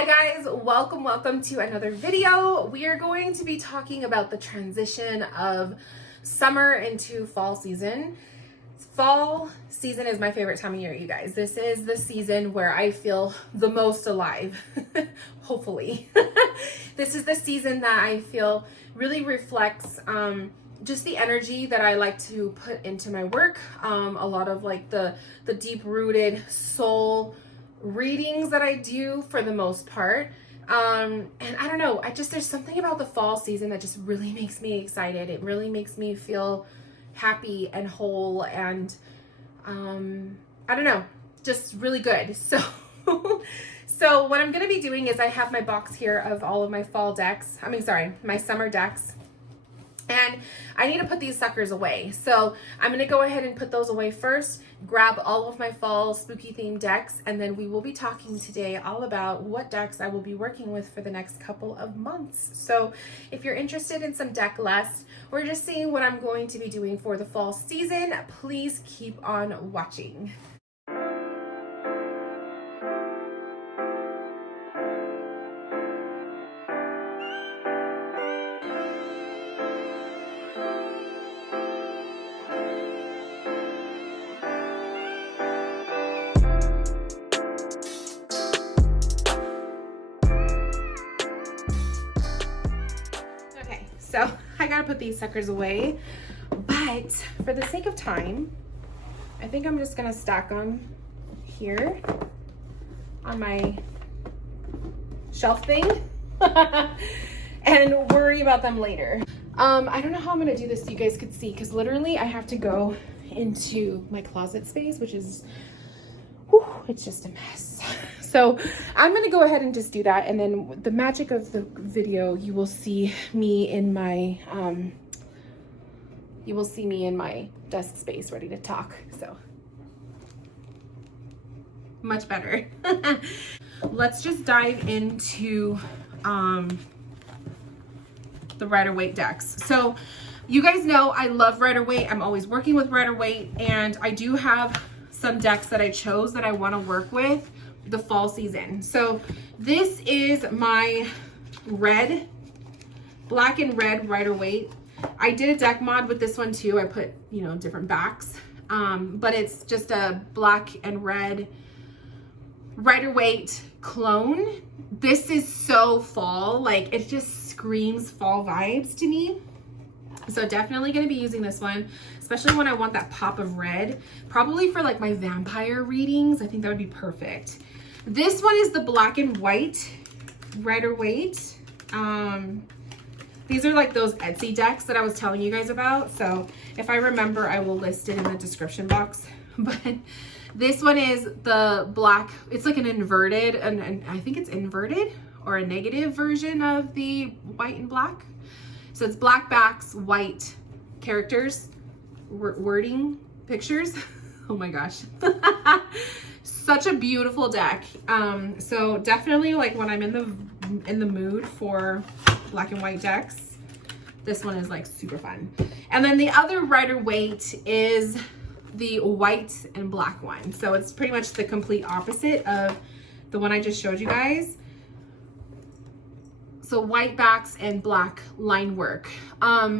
Hi guys, welcome to another video. We are going to be talking about the transition of summer into fall season. Fall season is my favorite time of year, you guys. This is the season where I feel the most alive, hopefully. This is the season that I feel really reflects just the energy that I like to put into my work. A lot of like the deep-rooted soul readings that I do for the most part. And I don't know, there's something about the fall season that just really makes me excited. It really makes me feel happy and whole and I don't know, just really good. So so what I'm going to be doing is I have my box here of all of my fall decks. My summer decks. And I need to put these suckers away. So I'm going to go ahead and put those away first, grab all of my fall spooky themed decks, and then we will be talking today all about what decks I will be working with for the next couple of months. So if you're interested in some deck lists or just seeing what I'm going to be doing for the fall season, please keep on watching. So I gotta put these suckers away, but for the sake of time, I think I'm just gonna stack them here on my shelf thing and worry about them later. I don't know how I'm gonna do this so you guys could see, because literally I have to go into my closet space, which is, whew, it's just a mess. So I'm going to go ahead and just do that. And then the magic of the video, you will see me in my, desk space ready to talk. So much better. Let's just dive into, the Rider-Waite decks. So you guys know I love Rider-Waite. I'm always working with Rider-Waite, and I do have some decks that I chose that I want to work with the fall season. So this is my black and red Rider-Waite. I did a deck mod with this one too. I put, different backs, but it's just a black and red Rider-Waite clone. This is so fall, like it just screams fall vibes to me. So definitely going to be using this one, especially when I want that pop of red, probably for like my vampire readings. I think that would be perfect. This one is the black and white Rider-Waite. These are like those Etsy decks that I was telling you guys about. So if I remember, I will list it in the description box. But this one is the black, it's like an inverted, and I think it's inverted or a negative version of the white and black. So it's black backs, white characters, wording, pictures. Oh my gosh. Such a beautiful deck. So definitely like when I'm in the mood for black and white decks, this one is like super fun. And then the other Rider-Waite is the white and black one. So it's pretty much the complete opposite of the one I just showed you guys. So white backs and black line work.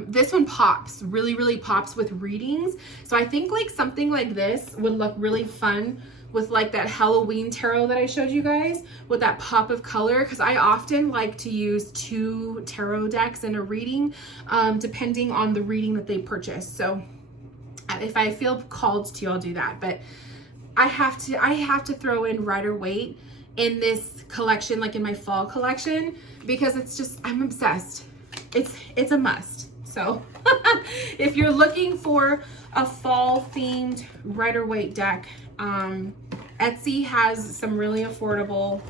This one pops, really pops with readings. So I think like something like this would look really fun with like that Halloween tarot that I showed you guys with that pop of color. Cause I often like to use 2 tarot decks in a reading, depending on the reading that they purchase. So if I feel called to, I'll do that. But I have to throw in Rider-Waite in this collection, like in my fall collection, because it's just, I'm obsessed. It's a must. So if you're looking for a fall themed Rider-Waite deck, Etsy has some really affordable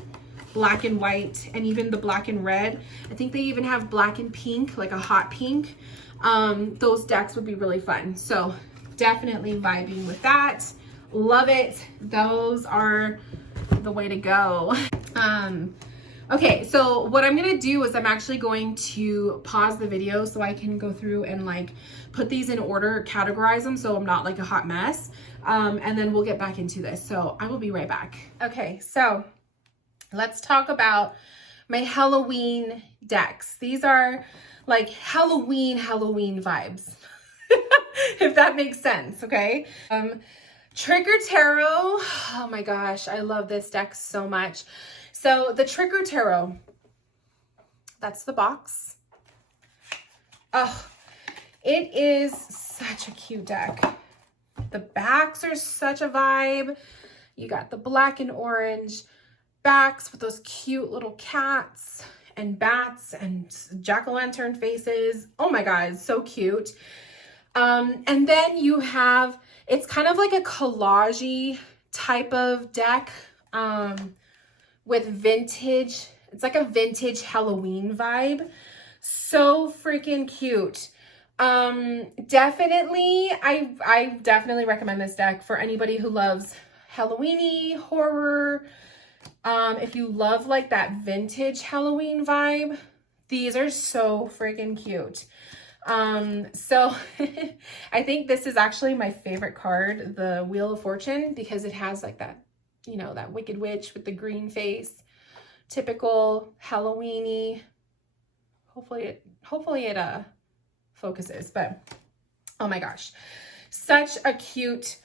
black and white, and even the black and red. I think they even have black and pink, like a hot pink. Those decks would be really fun. So definitely vibing with that. Love it. Those are the way to go. Okay, so what I'm gonna do is I'm actually going to pause the video so I can go through and like put these in order, categorize them so I'm not like a hot mess. And then we'll get back into this. So I will be right back. Okay, so let's talk about my Halloween decks. These are like Halloween vibes, if that makes sense, okay? Trigger Tarot, oh my gosh, I love this deck so much. So the Trigger Tarot, that's the box. Oh, it is such a cute deck. The backs are such a vibe. You got the black and orange backs with those cute little cats and bats and jack-o'-lantern faces. Oh my God, so cute. And then you have, it's kind of like a collage-y type of deck with vintage. It's like a vintage Halloween vibe. So freaking cute. Definitely, I definitely recommend this deck for anybody who loves Halloween-y, horror. If you love like that vintage Halloween vibe, these are so freaking cute. So I think this is actually my favorite card, the Wheel of Fortune, because it has like that, you know, that Wicked Witch with the green face, typical Halloween-y. Hopefully it focuses, but oh my gosh, such a cute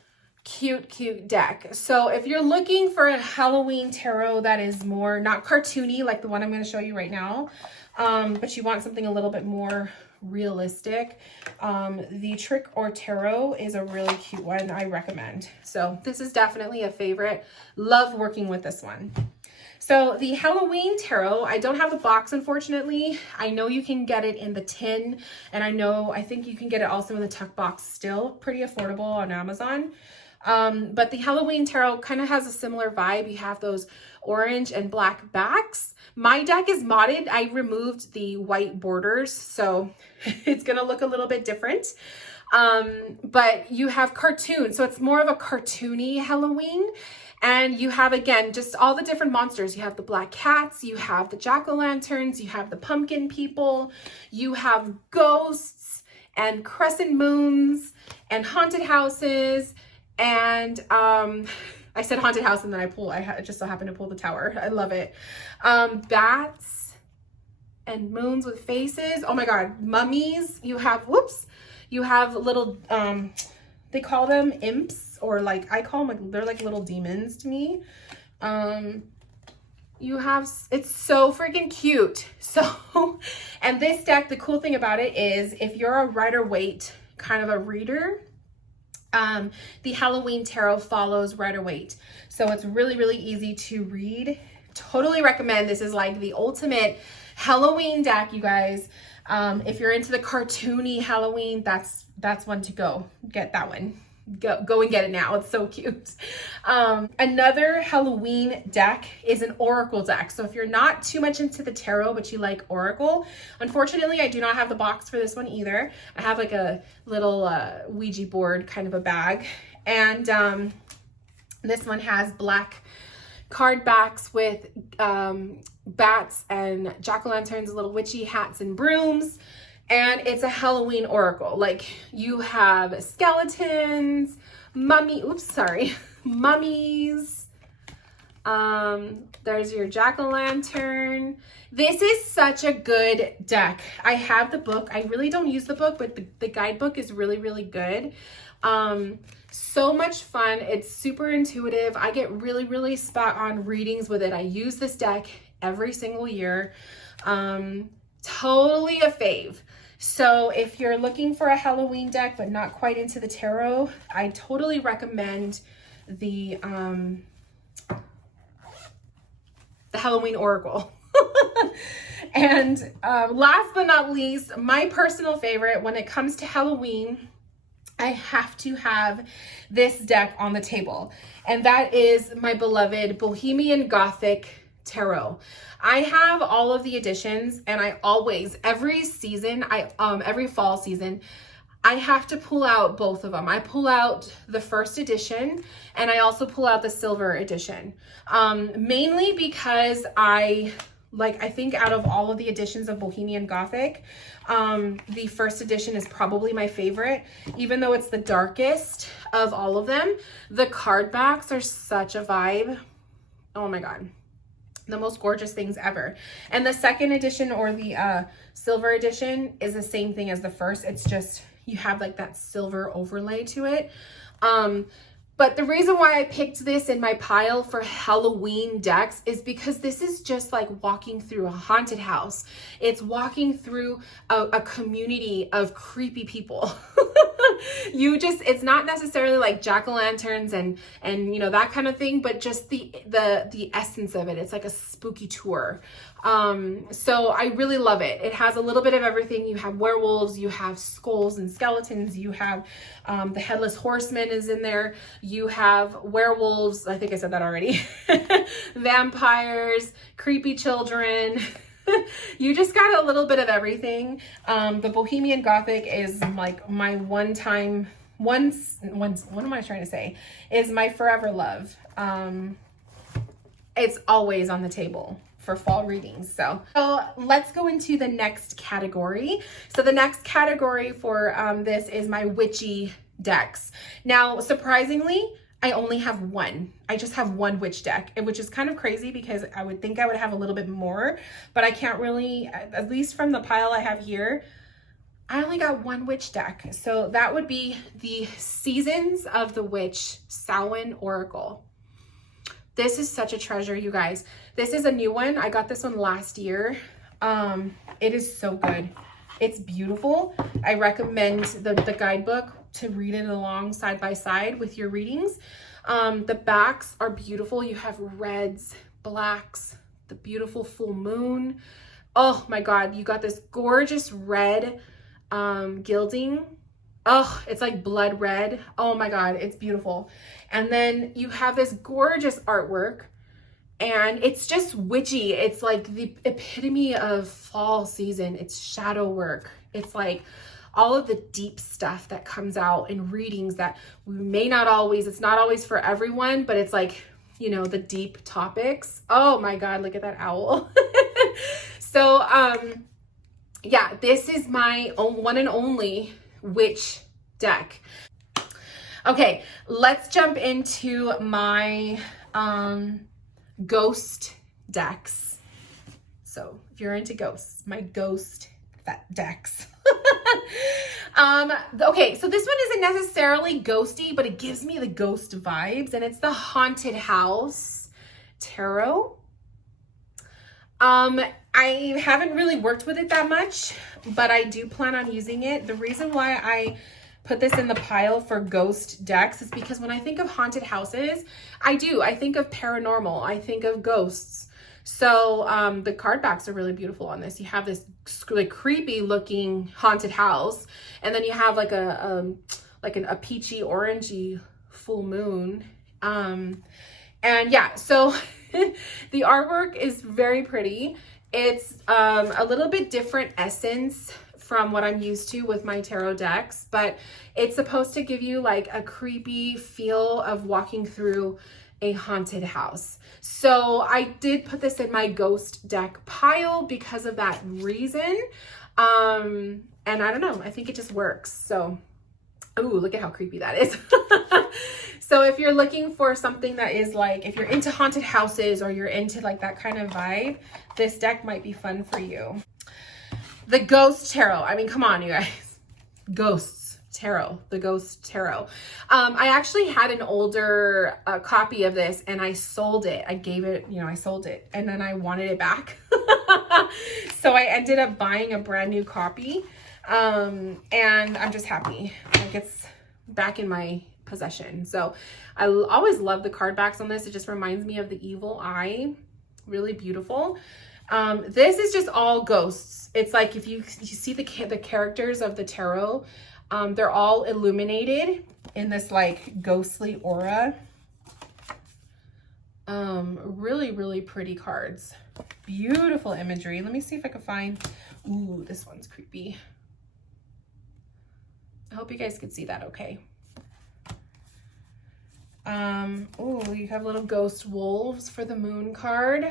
deck. So if you're looking for a Halloween tarot that is more not cartoony like the one I'm going to show you right now, but you want something a little bit more realistic, the Trick or Tarot is a really cute one. I recommend. So this is definitely a favorite. Love working with this one. So the Halloween Tarot, I don't have the box, unfortunately. I know you can get it in the tin, and I think you can get it also in the tuck box still. Pretty affordable on Amazon. But the Halloween Tarot kind of has a similar vibe. You have those orange and black backs. My deck is modded. I removed the white borders, so it's going to look a little bit different. But you have cartoons, so it's more of a cartoony Halloween. And you have, again, just all the different monsters. You have the black cats, you have the jack-o'-lanterns, you have the pumpkin people, you have ghosts and crescent moons and haunted houses. And I said haunted house and then I just so happened to pull the tower. I love it. Bats and moons with faces. Oh my God, mummies. You have, you have little, they call them imps, or like I call them, like they're like little demons to me. You have, it's so freaking cute. So, and this deck, the cool thing about it is if you're a Rider-Waite kind of a reader, the Halloween Tarot follows Rider-Waite. So it's really easy to read. Totally recommend. This is like the ultimate Halloween deck, you guys. If you're into the cartoony Halloween, that's one to go. Get that one. Go and get it now. It's so cute. Another Halloween deck is an Oracle deck. So if you're not too much into the tarot, but you like Oracle, unfortunately, I do not have the box for this one either. I have like a little Ouija board kind of a bag. And this one has black card backs with bats and jack-o'-lanterns, little witchy hats and brooms. And it's a Halloween oracle. Like you have skeletons, mummies. There's your jack-o'-lantern. This is such a good deck. I have the book. I really don't use the book, but the guidebook is really good. So much fun. It's super intuitive. I get really spot on readings with it. I use this deck every single year. Totally a fave. So if you're looking for a Halloween deck but not quite into the tarot, I totally recommend the Halloween Oracle. And last but not least, my personal favorite when it comes to Halloween, I have to have this deck on the table, and that is my beloved Bohemian Gothic Tarot. I have all of the editions, and I always, every season, every fall season, I have to pull out both of them. I pull out the first edition, and I also pull out the silver edition, mainly because I think out of all of the editions of Bohemian Gothic, the first edition is probably my favorite, even though it's the darkest of all of them. The card backs are such a vibe. Oh my God. The most gorgeous things ever. And the second edition, or the silver edition, is the same thing as the first. It's just you have like that silver overlay to it. But the reason why I picked this in my pile for Halloween decks is because this is just like walking through a haunted house. It's walking through a community of creepy people. It's not necessarily like jack-o'-lanterns and you know, that kind of thing, but just the essence of it. It's like a spooky tour. So I really love it. It has a little bit of everything. You have werewolves, you have skulls and skeletons, you have the headless horseman is in there, you have werewolves, I think I said that already, vampires, creepy children. You just got a little bit of everything. The Bohemian Gothic is like my what am I trying to say? Is my forever love. It's always on the table for fall readings. So let's go into the next category. So the next category for this is my witchy decks. Now, surprisingly, I only have one. I just have one witch deck, which is kind of crazy because I would think I would have a little bit more, but I can't really, at least from the pile I have here, I only got one witch deck. So that would be the Seasons of the Witch Samhain Oracle. This is such a treasure, you guys. This is a new one. I got this one last year. It is so good. It's beautiful. I recommend the guidebook to read it along side by side with your readings. The backs are beautiful. You have reds, blacks, the beautiful full moon. Oh my God, you got this gorgeous red gilding. Oh, it's like blood red. Oh my God, it's beautiful. And then you have this gorgeous artwork, and it's just witchy. It's like the epitome of fall season. It's shadow work. It's like all of the deep stuff that comes out in readings that we may not always, it's not always for everyone, but it's like, you know, the deep topics. Oh my God, look at that owl. So, yeah, this is my one and only witch deck. Okay, let's jump into my ghost decks. So if you're into ghosts, my ghost decks. Okay, so this one isn't necessarily ghosty, but it gives me the ghost vibes, and it's the Haunted House Tarot. I haven't really worked with it that much, but I do plan on using it. The reason why I put this in the pile for ghost decks is because when I think of haunted houses, I think of paranormal, I think of ghosts. So the card backs are really beautiful on this. You have this like creepy looking haunted house, and then you have like a peachy orangey full moon. And yeah, so the artwork is very pretty. It's a little bit different essence from what I'm used to with my tarot decks, but it's supposed to give you like a creepy feel of walking through a haunted house. So I did put this in my ghost deck pile because of that reason. And I don't know, I think it just works. So, ooh, look at how creepy that is. So if you're looking for something that is like, if you're into haunted houses or you're into like that kind of vibe, this deck might be fun for you. The Ghost Tarot. I mean, come on, you guys. Ghosts Tarot. The Ghost Tarot. I actually had an older copy of this, and I sold it. I gave it, I sold it, and then I wanted it back. So I ended up buying a brand new copy. And I'm just happy. Like, it's back in my possession. So I always love the card backs on this. It just reminds me of the evil eye. Really beautiful. This is just all ghosts. It's like if you see the characters of the tarot, they're all illuminated in this like ghostly aura. Really, really pretty cards. Beautiful imagery. Let me see if I can find, ooh, this one's creepy. I hope you guys could see that okay. Oh, you have little ghost wolves for the moon card.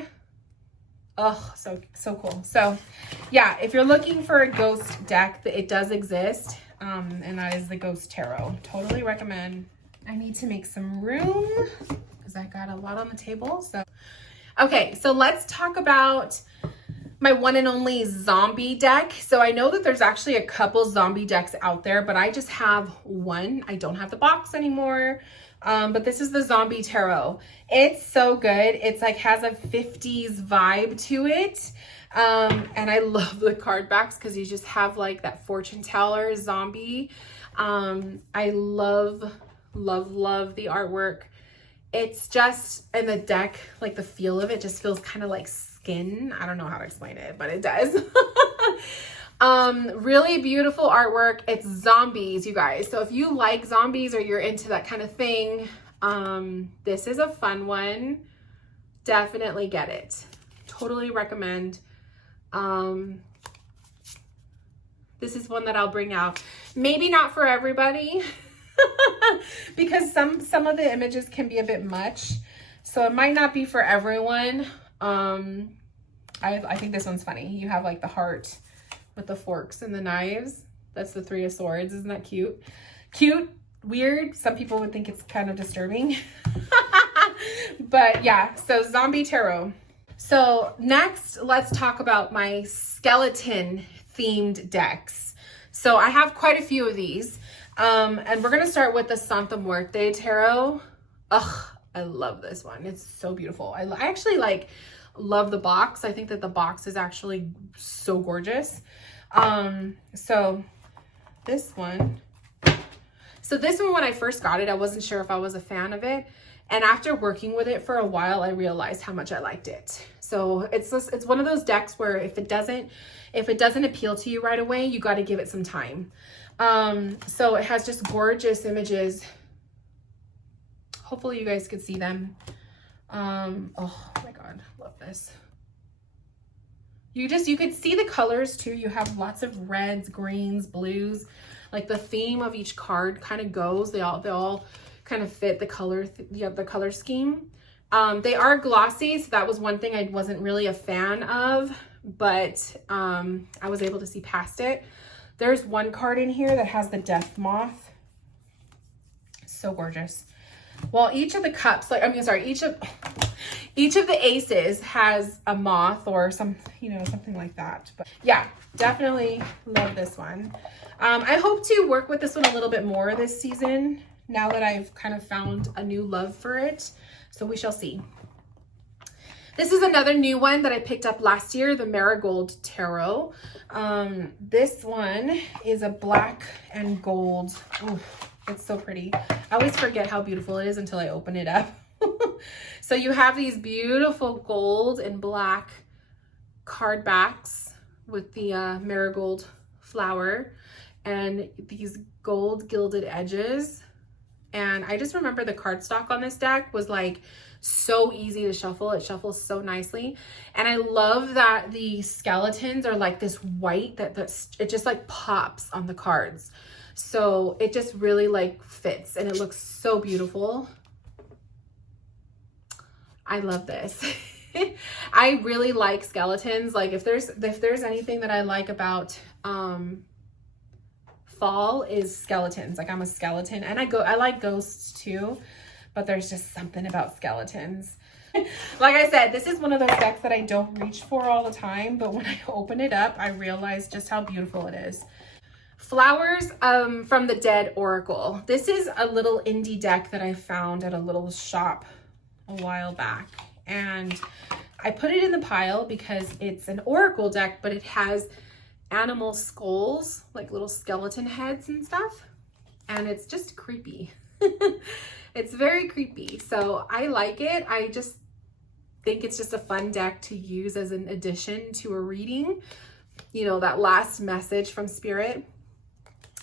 Oh, so cool. So yeah, if you're looking for a ghost deck, it does exist. And that is the Ghost Tarot. Totally recommend. I need to make some room because I got a lot on the table. So Okay, so let's talk about my one and only zombie deck. So I know that there's actually a couple zombie decks out there, but I just have one. I don't have the box anymore. But this is the Zombie Tarot. It's so good. It's like has a 50s vibe to it. And I love the card backs because you just have like that fortune teller zombie. I love the artwork. It's just, in the deck, like the feel of it just feels kind of like skin. I don't know how to explain it, but it does. Really beautiful artwork. It's zombies, you guys. So if you like zombies or you're into that kind of thing, this is a fun one. Definitely get it. Totally recommend. This is one that I'll bring out. Maybe not for everybody because some of the images can be a bit much. So it might not be for everyone. I think this one's funny. You have like the heart with the forks and the knives. That's the Three of Swords. Isn't that cute? Cute, weird. Some people would think it's kind of disturbing. But yeah, so Zombie Tarot. So next, let's talk about my skeleton themed decks. So I have quite a few of these. And we're gonna start with the Santa Muerte Tarot. Ugh, I love this one. It's so beautiful. I actually like love the box. I think that the box is actually so gorgeous. So this one, when I first got it, I wasn't sure if I was a fan of it. And after working with it for a while, I realized how much I liked it. So it's one of those decks where if it doesn't appeal to you right away, you got to give it some time. So it has just gorgeous images. Hopefully you guys could see them. Oh my God, love this. You could see the colors too. You have lots of reds, greens, blues. Like the theme of each card kind of goes. They all kind of fit the color, the color scheme. They are glossy, so that was one thing I wasn't really a fan of, but I was able to see past it. There's one card in here that has the death moth. So gorgeous. Well, each of the cups, each of the aces has a moth or something like that. But yeah, definitely love this one. I hope to work with this one a little bit more this season, now that I've kind of found a new love for it. So we shall see. This is another new one that I picked up last year, the Marigold Tarot. This one is a black and gold. Ooh, it's so pretty. I always forget how beautiful it is until I open it up. So you have these beautiful gold and black card backs with the marigold flower and these gold gilded edges. And I just remember the cardstock on this deck was like so easy to shuffle. It shuffles so nicely. And I love that the skeletons are like this white that it just like pops on the cards. So it just really like fits and it looks so beautiful. I love this. I really like skeletons. Like if there's anything that I like about fall is skeletons. Like I'm a skeleton, and I like ghosts too, but there's just something about skeletons. Like I said, this is one of those decks that I don't reach for all the time, but when I open it up, I realize just how beautiful it is. Flowers from the Dead Oracle. This is a little indie deck that I found at a little shop a while back, and I put it in the pile because it's an oracle deck, but it has animal skulls, like little skeleton heads and stuff, and it's just creepy. It's very creepy, so I like it. I just think it's just a fun deck to use as an addition to a reading, that last message from spirit.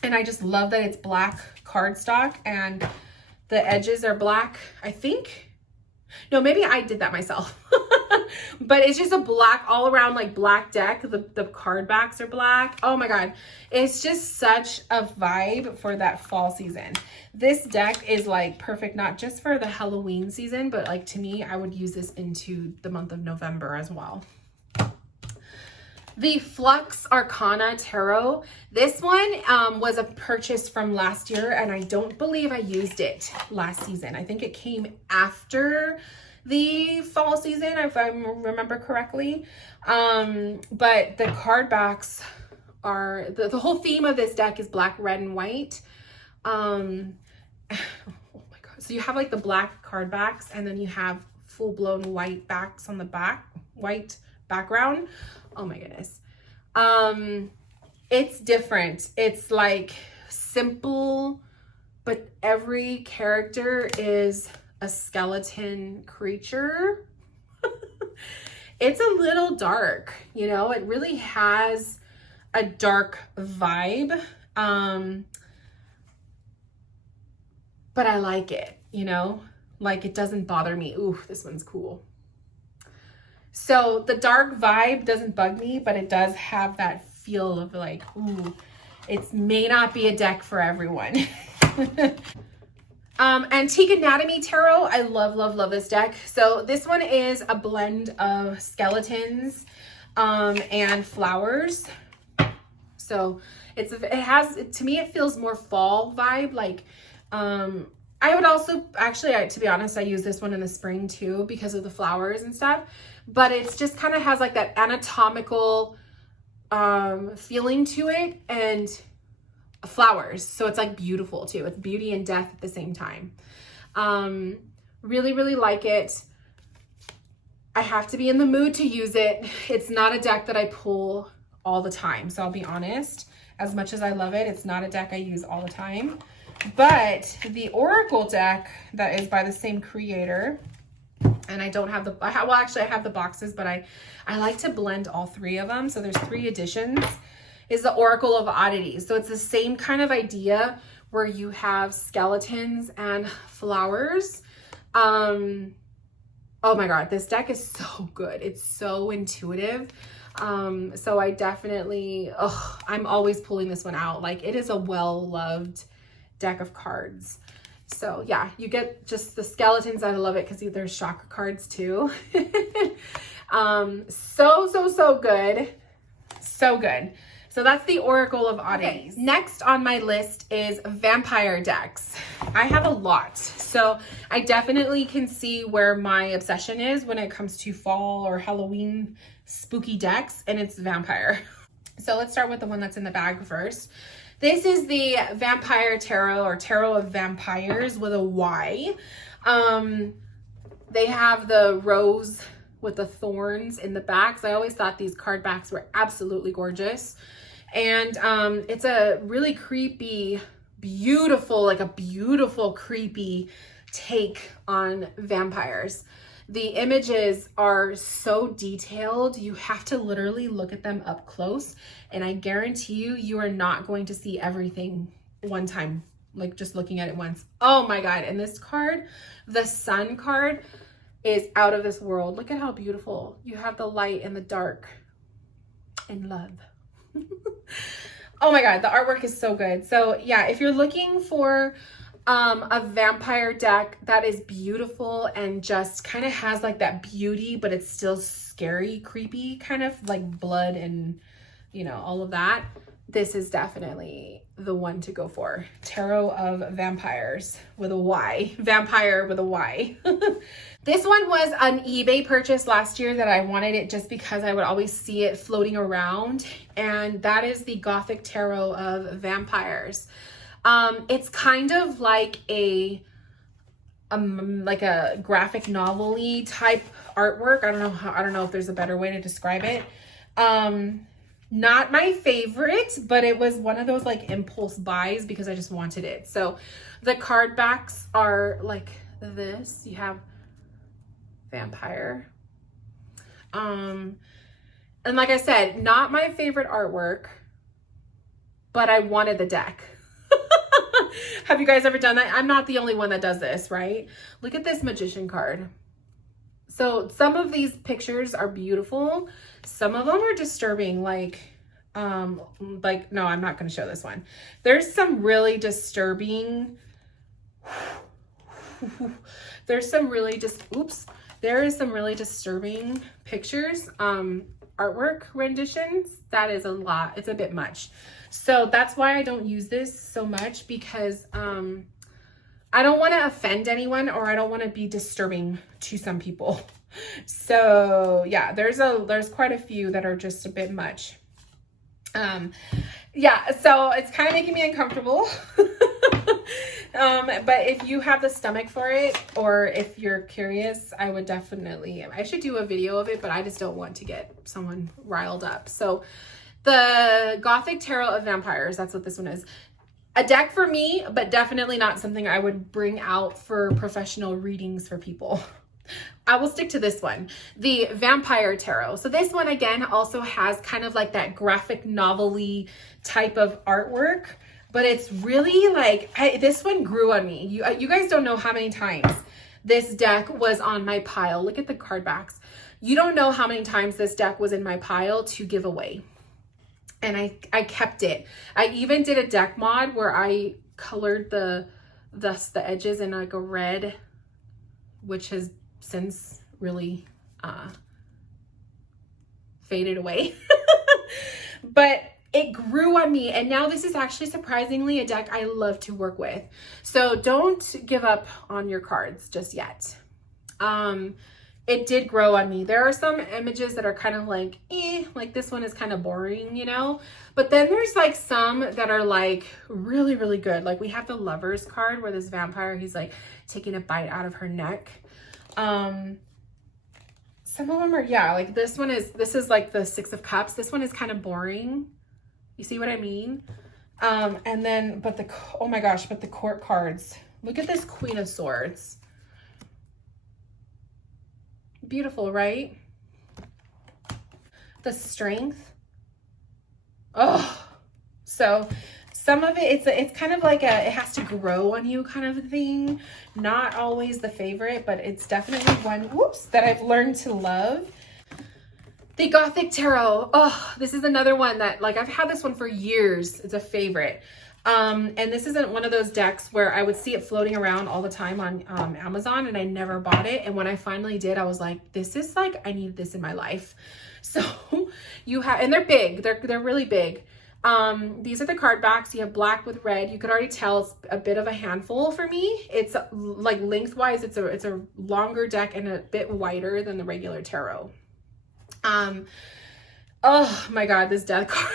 And I just love that it's black cardstock and the edges are black. I think, no, maybe I did that myself. But it's just a black, all around like black deck. The card backs are black. Oh my God. It's just such a vibe for that fall season. This deck is like perfect, not just for the Halloween season, but like to me, I would use this into the month of November as well. The Flux Arcana Tarot. This one was a purchase from last year, and I don't believe I used it last season. I think it came after the fall season, if I remember correctly. But the card backs are, the whole theme of this deck is black, red, and white. Oh my God. So you have like the black card backs, and then you have full-blown white backs on the back, white background. Oh my goodness. It's different. It's like simple, but every character is a skeleton creature. It's a little dark, you know, it really has a dark vibe. But I like it, you know, like it doesn't bother me. Ooh, this one's cool. So the dark vibe doesn't bug me, but it does have that feel of like, ooh, it may not be a deck for everyone. Antique Anatomy Tarot. I love this deck. So this one is a blend of skeletons and flowers. So it has, to me, it feels more fall vibe. Like, I would also, actually, to be honest, I use this one in the spring too because of the flowers and stuff. But it's just kind of has like that anatomical feeling to it, and flowers. So it's like beautiful too. It's beauty and death at the same time. Really like it. I have to be in the mood to use it. It's not a deck that I pull all the time. So I'll be honest, as much as I love it, it's not a deck I use all the time. But the Oracle deck that is by the same creator, and I don't have the, well, actually I have the boxes, but I like to blend all three of them. So there's 3 editions, is the Oracle of Oddities. So it's the same kind of idea where you have skeletons and flowers. Oh my God, this deck is so good. It's so intuitive. So I definitely, I'm always pulling this one out. Like, it is a well-loved deck of cards. So yeah, you get just the skeletons. I love it because there's chakra cards too. So good. So good. So that's the Oracle of Oddities. Okay. Next on my list is vampire decks. I have a lot. So I definitely can see where my obsession is when it comes to fall or Halloween spooky decks, and it's vampire. So let's start with the one that's in the bag first. This is the Vampire Tarot, or Tarot of Vampires with a Y. They have the rose with the thorns in the backs. I always thought these card backs were absolutely gorgeous. And it's a really creepy, beautiful, like a beautiful, creepy take on vampires. The images are so detailed, you have to literally look at them up close. And I guarantee you, you are not going to see everything one time, like just looking at it once. Oh my God. And this card, the Sun card, is out of this world. Look at how beautiful. You have the light and the dark and love. Oh my God, the artwork is so good. So yeah, if you're looking for a vampire deck that is beautiful and just kind of has like that beauty, but it's still scary, creepy, kind of like blood and, you know, all of that, this is definitely the one to go for. Tarot of Vampires with a Y. Vampire with a Y. This one was an eBay purchase last year that I wanted it just because I would always see it floating around. And that is the Gothic Tarot of Vampires. It's kind of like a graphic novel-y type artwork. I don't know if there's a better way to describe it. Not my favorite, but it was one of those like impulse buys because I just wanted it. So the card backs are like this. You have vampire. And like I said, not my favorite artwork, but I wanted the deck. Have you guys ever done that? I'm not the only one that does this, right? Look at this magician card. So some of these pictures are beautiful. Some of them are disturbing, like no, I'm not going to show this one. There's some really disturbing, there is some really disturbing pictures, artwork renditions. That is a lot. It's a bit much. So that's why I don't use this so much, because I don't want to offend anyone, or I don't want to be disturbing to some people. So yeah, there's quite a few that are just a bit much. Yeah, so it's kind of making me uncomfortable. But if you have the stomach for it, or if you're curious, I should do a video of it, but I just don't want to get someone riled up. So the Gothic Tarot of Vampires, that's what this one is. A deck for me, but definitely not something I would bring out for professional readings for people. I will stick to this one, the Vampire Tarot. So this one, again, also has kind of like that graphic novel-y type of artwork, but it's really like, this one grew on me. You guys don't know how many times this deck was on my pile. Look at the card backs. You don't know how many times this deck was in my pile to give away. And I kept it. I even did a deck mod where I colored the edges in like a red, which has since really faded away. But it grew on me, and now this is actually surprisingly a deck I love to work with. So don't give up on your cards just yet. It did grow on me. There are some images that are kind of like, like this one is kind of boring, you know? But then there's like some that are like really, really good. Like we have the Lovers card where this vampire, he's like taking a bite out of her neck. Some of them are, yeah, like this is like the Six of Cups. This one is kind of boring. You see what I mean? And then, oh my gosh, but the court cards. Look at this Queen of Swords. Beautiful, right? The Strength. Oh, so some of it, it's kind of like it has to grow on you kind of a thing. Not always the favorite, but it's definitely one, that I've learned to love. The Gothic Tarot. Oh, this is another one that, like, I've had this one for years. It's a favorite. And this isn't one of those decks where I would see it floating around all the time on Amazon, and I never bought it. And when I finally did, I was like, this is like, I need this in my life. So you have, and they're big. They're really big. These are the card backs. You have black with red. You could already tell it's a bit of a handful for me. It's like lengthwise, it's a longer deck and a bit wider than the regular tarot. Oh my God, this deck card.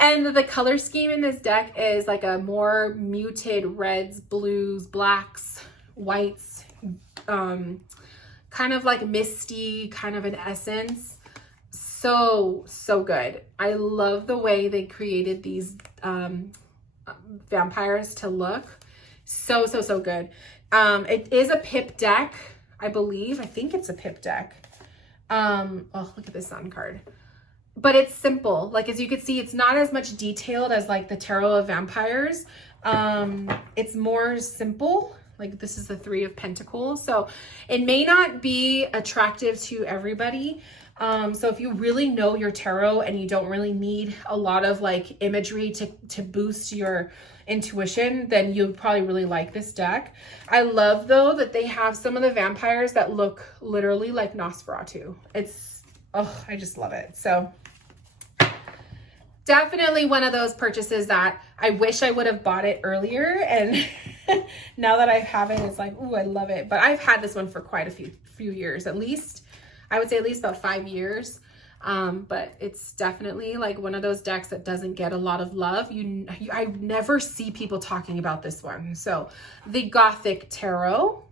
And the color scheme in this deck is like a more muted reds, blues, blacks, whites, kind of like misty, kind of an essence. So good. I love the way they created these vampires to look. So good. It is a pip deck, I believe. I think it's a pip deck. Oh, look at the Sun card. But it's simple. Like, as you can see, it's not as much detailed as like the Tarot of Vampires. It's more simple. Like, this is the Three of Pentacles. So it may not be attractive to everybody. So if you really know your tarot and you don't really need a lot of like imagery to boost your intuition, then you'll probably really like this deck. I love though that they have some of the vampires that look literally like Nosferatu. I just love it. So definitely one of those purchases that I wish I would have bought it earlier. And now that I have it, it's like, ooh, I love it. But I've had this one for quite a few years, at least. I would say at least about 5 years. But it's definitely like one of those decks that doesn't get a lot of love. I never see people talking about this one. So the Gothic Tarot.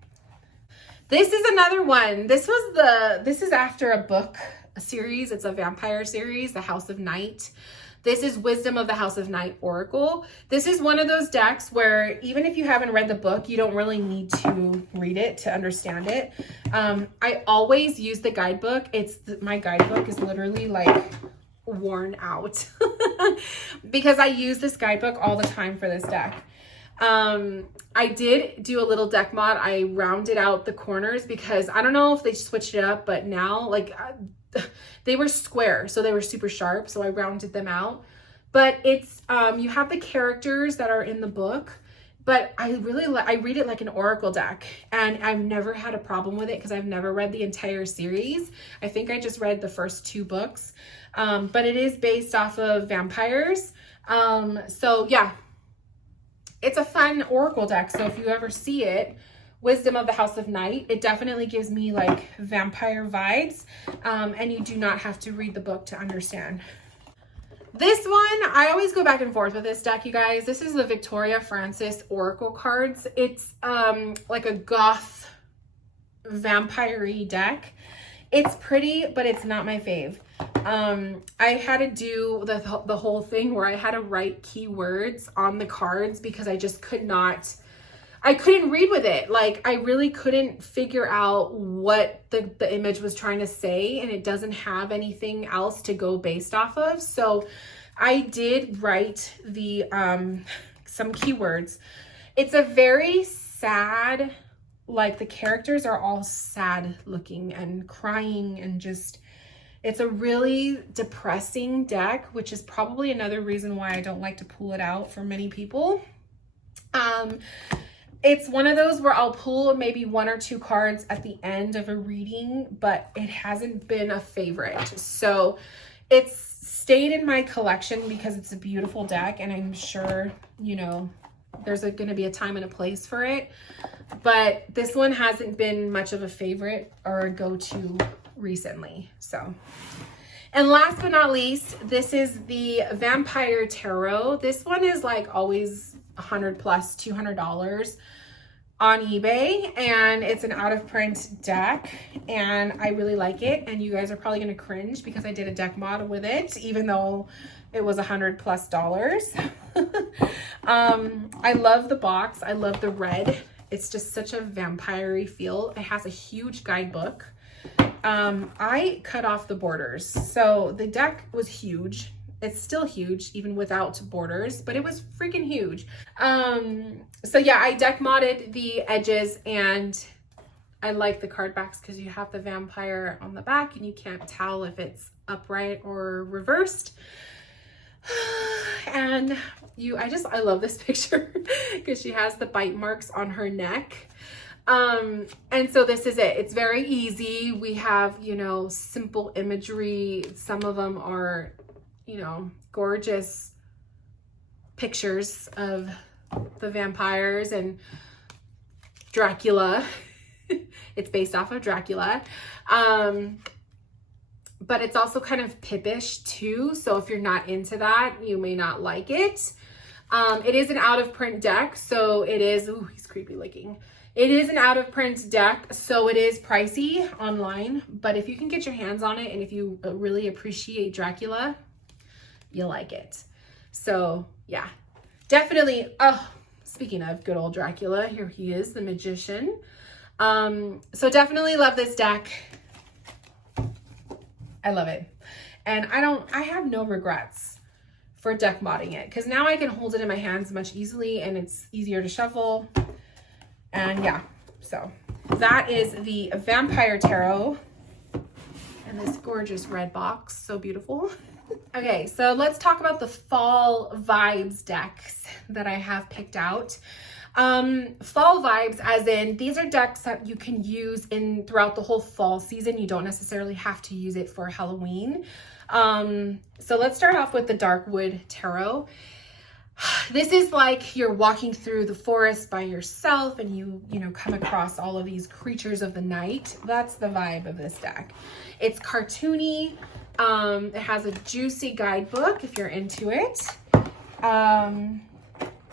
This is another one. This is after a series. It's a vampire series, the House of Night. This is Wisdom of the House of Night Oracle. This is one of those decks where even if you haven't read the book, you don't really need to read it to understand it. I always use the guidebook. My guidebook is literally like worn out because I use this guidebook all the time for this deck. I did do a little deck mod. I rounded out the corners because I don't know if they switched it up, but now like they were square, so they were super sharp. So I rounded them out, but it's, you have the characters that are in the book, but I read it like an oracle deck, and I've never had a problem with it because I've never read the entire series. I think I just read the first 2 books. But it is based off of vampires. So yeah, it's a fun oracle deck. So if you ever see it, Wisdom of the House of Night, it definitely gives me like vampire vibes. And you do not have to read the book to understand. This one, I always go back and forth with this deck, you guys. This is the Victoria Francis Oracle cards. It's like a goth vampire-y deck. It's pretty, but it's not my fave. I had to do the whole thing where I had to write keywords on the cards because I just couldn't read with it. Like, I really couldn't figure out what the image was trying to say, and it doesn't have anything else to go based off of. So I did write the some keywords. It's a very sad, like the characters are all sad looking and crying, and just, it's a really depressing deck, which is probably another reason why I don't like to pull it out for many people. It's one of those where I'll pull maybe 1 or 2 cards at the end of a reading, but it hasn't been a favorite. So it's stayed in my collection because it's a beautiful deck, and I'm sure, you know, there's going to be a time and a place for it. But this one hasn't been much of a favorite or a go-to recently. So, and last but not least, this is the Vampire Tarot. This one is like always $100 plus $200 on eBay, and it's an out of print deck, and I really like it. And you guys are probably going to cringe because I did a deck mod with it, even though it was $100 plus. I love the box. I love the red. It's just such a vampire-y feel. It has a huge guidebook. I cut off the borders, so the deck was huge. It's still huge even without borders, but it was freaking huge. So yeah, I deck modded the edges, and I like the card backs because you have the vampire on the back and you can't tell if it's upright or reversed. And I love this picture because she has the bite marks on her neck. And so this is it. It's very easy. We have, you know, simple imagery. Some of them are, you know, gorgeous pictures of the vampires and Dracula. It's based off of Dracula. But it's also kind of pippish too. So if you're not into that, you may not like it. It is an out of print deck. So it is, ooh, he's creepy looking. It is an out of print deck. So it is pricey online, but if you can get your hands on it, and if you really appreciate Dracula, you'll like it. So yeah, definitely. Oh, speaking of good old Dracula, here he is, the magician. So definitely love this deck. I love it. And I have no regrets for deck modding it, because now I can hold it in my hands much easily, and it's easier to shuffle. And yeah, so that is the Vampire Tarot and this gorgeous red box. So beautiful. Okay, so let's talk about the fall vibes decks that I have picked out. Fall vibes, as in these are decks that you can use throughout the whole fall season. You don't necessarily have to use it for Halloween. So let's start off with the Darkwood Tarot. This is like you're walking through the forest by yourself, and you know, come across all of these creatures of the night. That's the vibe of this deck. It's cartoony. It has a juicy guidebook if you're into it.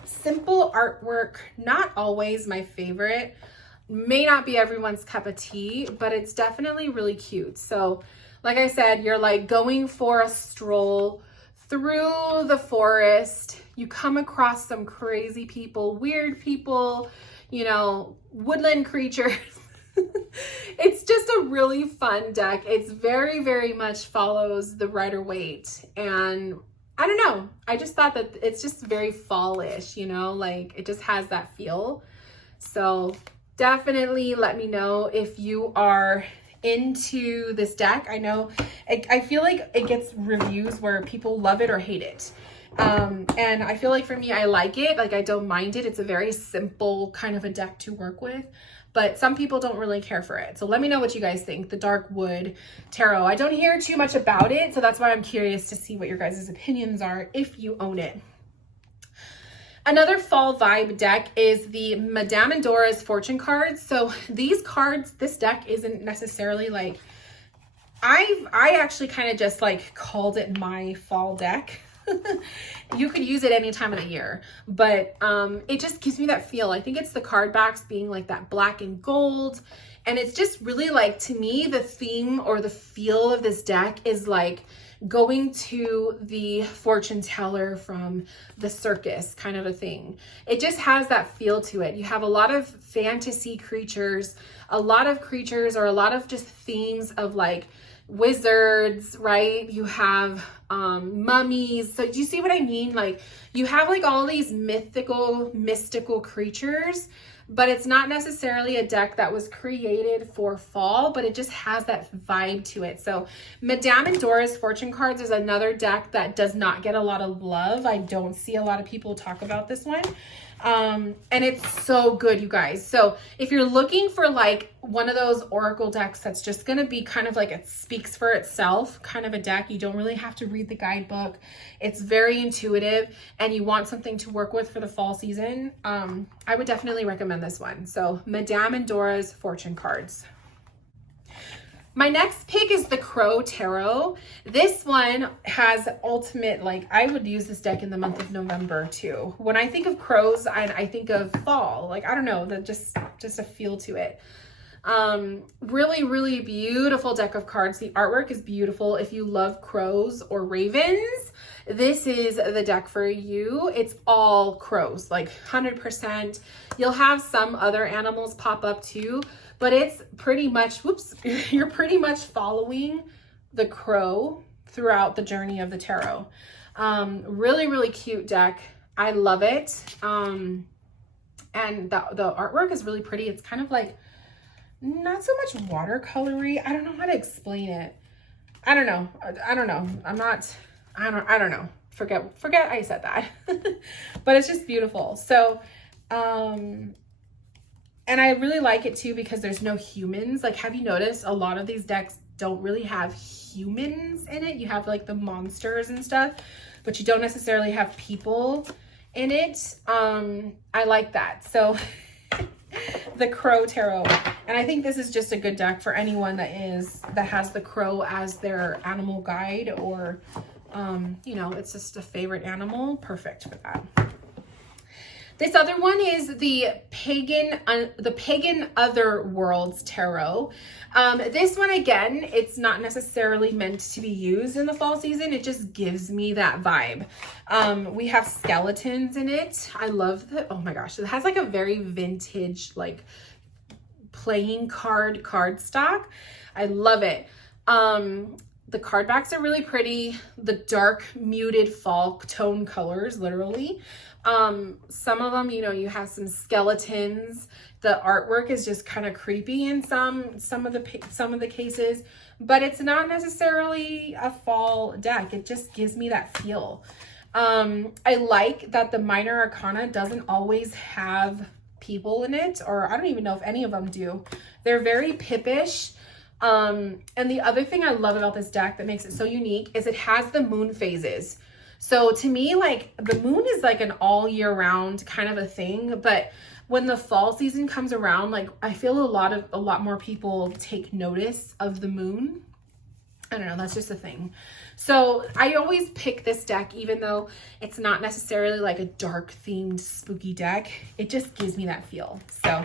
Simple artwork, not always my favorite. May not be everyone's cup of tea, but it's definitely really cute. So like I said, you're like going for a stroll through the forest. You come across some crazy people, weird people, you know, woodland creatures. It's just a really fun deck. It's very, very much follows the Rider-Waite, and I don't know, I just thought that it's just very fallish, you know, like it just has that feel. So definitely let me know if you are into this deck. I know I feel like it gets reviews where people love it or hate it. And I feel like for me, I like it. Like, I don't mind it. It's a very simple kind of a deck to work with, but some people don't really care for it. So let me know what you guys think. The Darkwood Tarot. I don't hear too much about it, so that's why I'm curious to see what your guys' opinions are if you own it. Another fall vibe deck is the Madame and Dora's fortune cards. So these cards, this deck isn't necessarily like, I actually kind of just like called it my fall deck. You could use it any time of the year, but it just gives me that feel. I think it's the card backs being like that black and gold. And it's just really like, to me, the theme or the feel of this deck is like going to the fortune teller from the circus kind of a thing. It just has that feel to it. You have a lot of fantasy creatures, a lot of creatures, or a lot of just themes of like wizards, right? You have mummies. So do you see what I mean? Like you have like all these mystical creatures, but it's not necessarily a deck that was created for fall, but it just has that vibe to it. So Madame and Dora's fortune cards is another deck that does not get a lot of love. I don't see a lot of people talk about this one. And it's so good, you guys. So if you're looking for like one of those oracle decks that's just going to be kind of like, it speaks for itself kind of a deck, you don't really have to read the guidebook. It's very intuitive and you want something to work with for the fall season. I would definitely recommend this one. So Madame and Dora's fortune cards. My next pick is the Crow Tarot. This one has ultimate, like I would use this deck in the month of November too. When I think of crows, I think of fall. Like, I don't know, just a feel to it. Really beautiful deck of cards. The artwork is beautiful. If you love crows or ravens, this is the deck for you. It's all crows, like 100%. You'll have some other animals pop up too, but it's pretty much, you're pretty much following the crow throughout the journey of the tarot. Really cute deck. I love it. And the artwork is really pretty. It's kind of like, not so much watercolory. I don't know how to explain it. I don't know. I don't know. Forget I said that. But it's just beautiful. So, and I really like it too because there's no humans. Like, have you noticed a lot of these decks don't really have humans in it? You have like the monsters and stuff, but you don't necessarily have people in it. I like that. So the Crow Tarot. And I think this is just a good deck for anyone that has the crow as their animal guide, or you know, it's just a favorite animal. Perfect for that. This other one is the Pagan Other Worlds Tarot. This one, again, it's not necessarily meant to be used in the fall season. It just gives me that vibe. We have skeletons in it. I love oh my gosh, it has like a very vintage, like playing cardstock. I love it. The card backs are really pretty. The dark muted fall tone colors, literally. Some of them, you know, you have some skeletons. The artwork is just kind of creepy in some of the cases, but it's not necessarily a fall deck. It just gives me that feel. I like that the minor arcana doesn't always have people in it, or I don't even know if any of them do. They're very pippish. And the other thing I love about this deck that makes it so unique is it has the moon phases. So to me, like, the moon is like an all year round kind of a thing, but when the fall season comes around, like, I feel a lot more people take notice of the moon. I don't know, that's just a thing. So I always pick this deck, even though it's not necessarily like a dark themed spooky deck. It just gives me that feel. So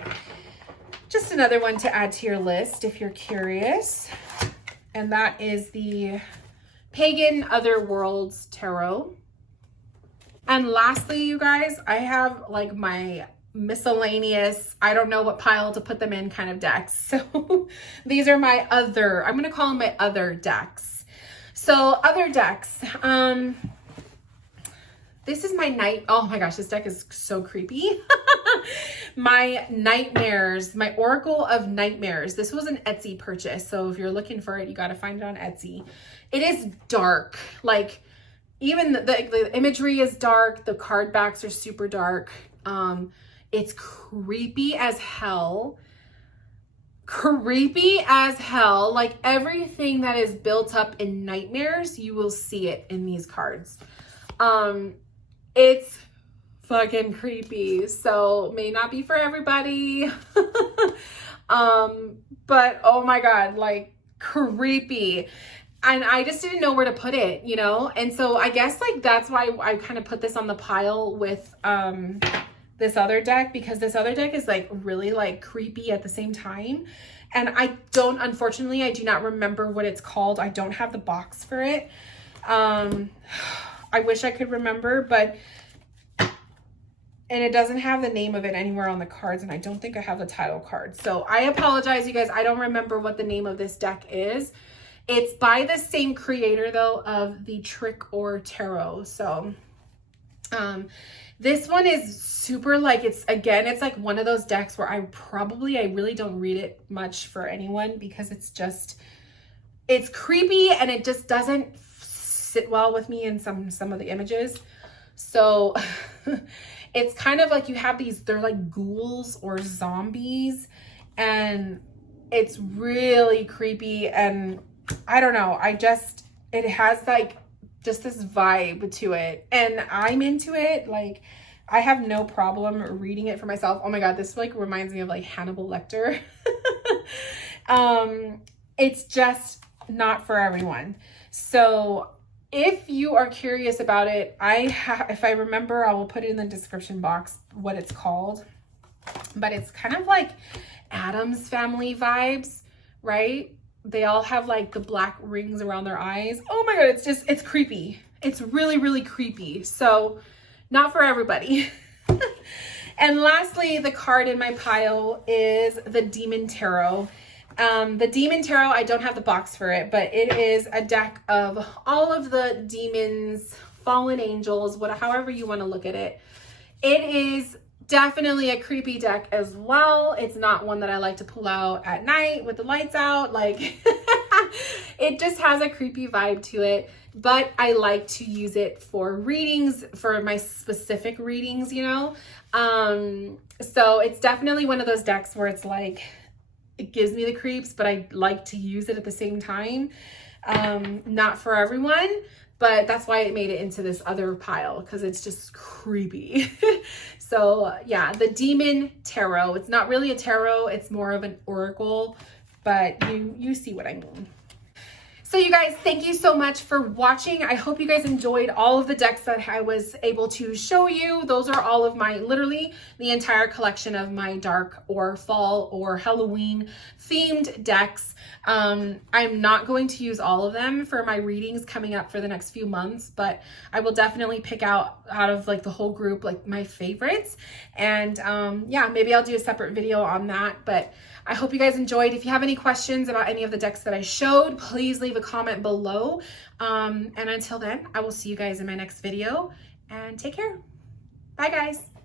just another one to add to your list if you're curious. And that is the Pagan Other Worlds Tarot. And lastly, you guys, I have like my miscellaneous, I don't know what pile to put them in kind of decks. So these are my other, I'm going to call them my other decks. So other decks, this is my oh my gosh, this deck is so creepy. My Nightmares, my Oracle of Nightmares. This was an Etsy purchase. So if you're looking for it, you got to find it on Etsy. It is dark. Like, even the imagery is dark. The card backs are super dark. It's creepy as hell. Creepy as hell. Like, everything that is built up in nightmares, you will see it in these cards. It's fucking creepy. So may not be for everybody. But oh my God, like creepy. And I just didn't know where to put it, you know? And so I guess like that's why I kind of put this on the pile with this other deck, because this other deck is like really like creepy at the same time. And unfortunately, I do not remember what it's called. I don't have the box for it. I wish I could remember, and it doesn't have the name of it anywhere on the cards, and I don't think I have the title card. So I apologize, you guys. I don't remember what the name of this deck is. It's by the same creator, though, of the Trick or Tarot. So this one is super, like, it's like one of those decks where I really don't read it much for anyone, because it's creepy and it just doesn't sit well with me in some of the images. So it's kind of like you have they're like ghouls or zombies, and it's really creepy. And I don't know, it has like just this vibe to it, and I'm into it. Like, I have no problem reading it for myself. Oh my God, this like reminds me of like Hannibal Lecter. It's just not for everyone. So if you are curious about it, if I remember, I will put it in the description box what it's called. But it's kind of like Addams Family vibes, right? They all have like the black rings around their eyes. Oh my God, it's creepy. It's really, really creepy. So not for everybody. And lastly, the card in my pile is the Demon Tarot. The Demon Tarot, I don't have the box for it, but it is a deck of all of the demons, fallen angels, however you want to look at it. It is definitely a creepy deck as well. It's not one that I like to pull out at night with the lights out. Like, it just has a creepy vibe to it, but I like to use it for readings, for my specific readings, you know? So it's definitely one of those decks where it's like, it gives me the creeps, but I like to use it at the same time. Not for everyone, but that's why it made it into this other pile, because it's just creepy. So yeah, the Demon Tarot. It's not really a tarot, it's more of an oracle, but you see what I mean. So you guys, thank you so much for watching. I hope you guys enjoyed all of the decks that I was able to show you. Those are all of literally the entire collection of my dark or fall or Halloween themed decks. I'm not going to use all of them for my readings coming up for the next few months, but I will definitely pick out of like the whole group, like my favorites. And yeah, maybe I'll do a separate video on that, but I hope you guys enjoyed. If you have any questions about any of the decks that I showed, please leave a comment below. And until then, I will see you guys in my next video, and take care. Bye guys.